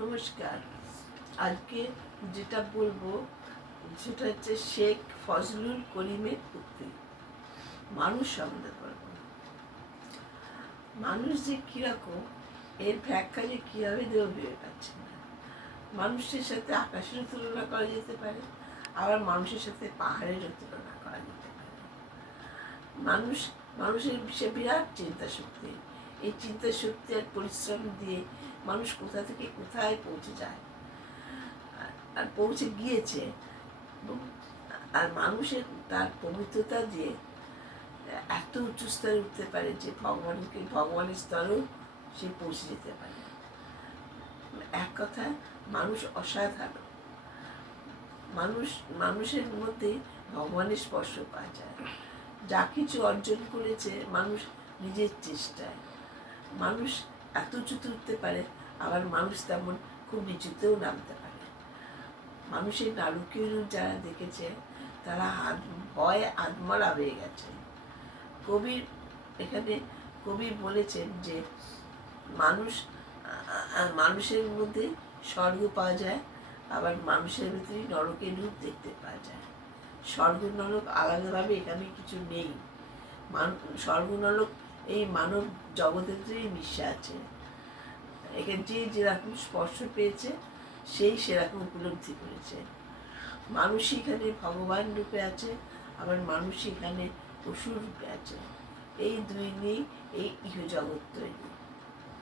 নমস্কার। আজকে যেটা বলবো সেটা হচ্ছে শেখ ফজলুল করিমের উক্তি। মানুষ সম্বন্ধে বলবো। মানুষ যে কীরকম এর ব্যাখ্যা যে কীভাবে দেবো ভেবে পাচ্ছি না। মানুষের সাথে আকাশেরও তুলনা করা যেতে পারে, আবার মানুষের সাথে পাহাড়েরও তুলনা করা যেতে পারে। মানুষের সে বিরাট চিন্তা শক্তি। এই চিন্তা শক্তি আর পরিশ্রম দিয়ে মানুষ কোথা থেকে কোথায় পৌঁছে যায় আর পৌঁছে গিয়েছে। আর মানুষের তার পবিত্রতা দিয়ে এত উঁচু স্তরে উঠতে পারে যে ভগবানের স্তরেও সে পৌঁছে যেতে পারে। এক কথা, মানুষ অসাধারণ। মানুষের মধ্যে ভগবানের স্পর্শ পাওয়া যায়। যা কিছু অর্জন করেছে মানুষ নিজের চেষ্টায়। মানুষ এত উঁচুতে উঠতে পারে, আবার মানুষ তেমন খুব নিচুতেও নামতে পারে। মানুষের নারকীয় রূপ যারা দেখেছে তারা ভয়ে আত্মরা হয়ে গেছে। কবি বলেছেন যে মানুষের মধ্যে স্বর্গ পাওয়া যায়, আবার মানুষের ভিতরে নরকের রূপ দেখতে পাওয়া যায়। স্বর্গ নরক আলাদাভাবে এখানে কিছু নেই। স্বর্গ নরক এই মানব জগতেই মিশে আছে। এখানে যে যেরকম স্পর্শ পেয়েছে সেই সেরকম উপলব্ধি করেছে। মানুষ এখানে ভগবান রূপে আছে, আবার মানুষ এখানে পশুর রূপে আছে। এই দুই নিয়ে এই ইহজগৎ তৈরি।